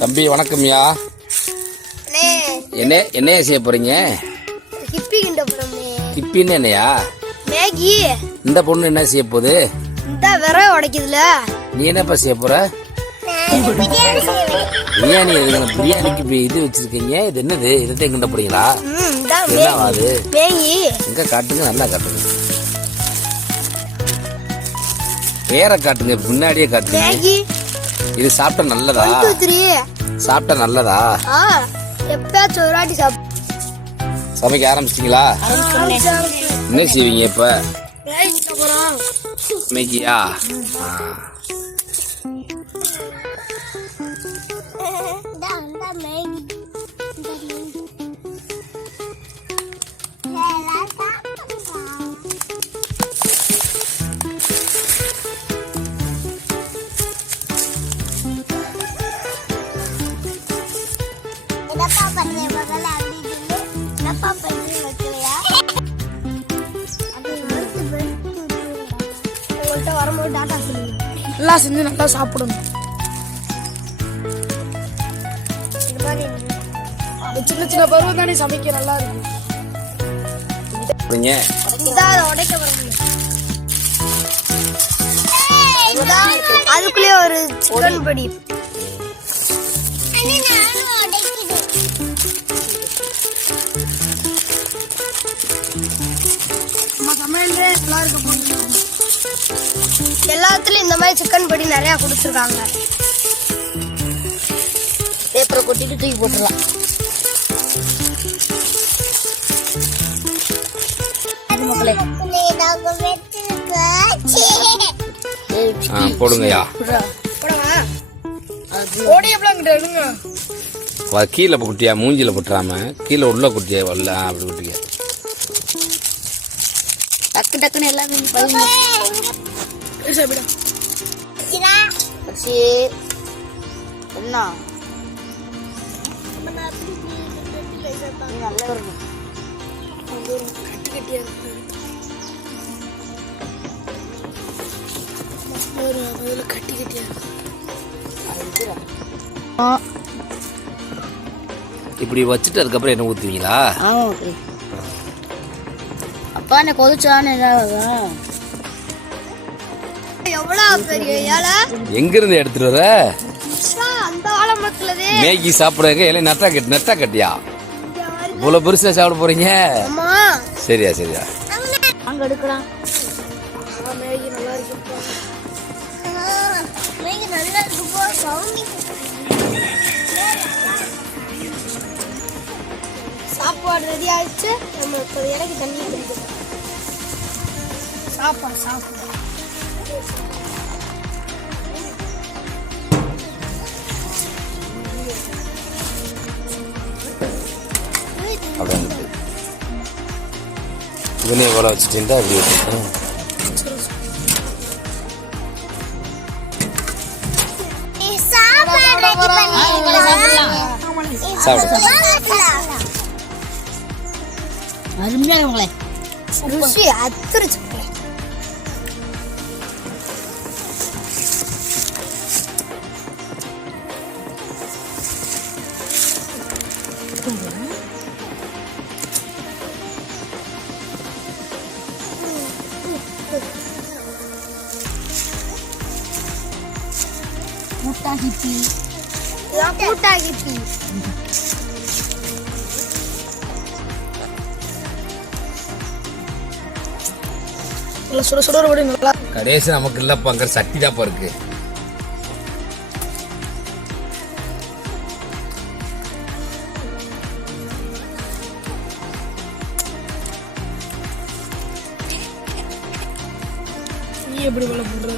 தம்பி வணக்கம்யா. என்னைய செய்ய போறீங்க? கிப்பின்னு என்னையா? மேகி. இந்த பொண்ணு என்ன செய்ய போகுது? இந்த விரல் உடைக்குதுல. நீ என்னப்பா செய்ய போற? பிரியாணி. பிரியாணிக்கு இது வச்சிருக்கீங்க. இது என்னது? இதை கிண்ட போறீங்களா? அது மேகி. எங்க காட்டுங்க, நல்லா காட்டுங்க. பேரை காட்டுங்க, முன்னாடியே காட்டுங்க. இது சாப்பிட்டா நல்லதா? சாப்பிட்டா நல்லதா? எப்பயாச்சும் ஒரு வாட்டி சமைக்க ஆரம்பிச்சிட்டீங்களா? என்ன செய்வீங்க இப்ப? மேகியா? நல்லா செஞ்சு நல்லா சாப்பிடணும். சின்ன சின்ன பருவம் தானே சமைக்க நல்லா இருக்கும். அதுக்குள்ளே ஒரு சிக்கன் பொடி. எல்லாத்துலயும் இந்த மாதிரி சிக்கன் பொடி நிறைய கொடுத்துருக்காங்க. பேப்பரை கொட்டிட்டு தூக்கி போட்டுடலாம். போடுங்கய்யா. கீழே குட்டியா, மூஞ்சில போட்டுறாம கீழே உள்ள குட்டியா வரல. அப்படி குட்டியா டக்கு டக்குன்னு எல்லாமே என்ன நல்லா இருக்கும். கட்டி கட்டியா இப்படி வச்சுட்டு அதுக்கப்புறம் என்ன ஊத்துவீங்களா? அப்பா என்ன கொதிச்சான்னு ஏதாவது எவ்வளவு பெரிய இலை எங்க இருந்து எடுத்துட்டு வர? அந்த ஆலமரத்துலதே மேகி சாப்பிடுறீங்க. இலை நெட்டா கட்டியா? இவ்வளவு பெருசா சாப்பிட போறீங்க? சரியா சரியா. அங்க எடுக்கலாம். மேகி நல்லா இருக்கு. மேகி நல்லா இருக்கு. சாப்பாடு ரெடி ஆயிடுச்சு. நம்ம ஒரு இலைக்கு தண்ணி குடிக்கலாம். சாப்பாடு இதுனே போல வச்சுட்டீங்களா? அப்படி வச்சுட்டேன். அருமையா உங்களே ருசி அத்துருச்சு. கடைசி நமக்கு இல்லப்பா, அங்க சட்டி தாப்பா இருக்கு. நீ எப்படி போடுற?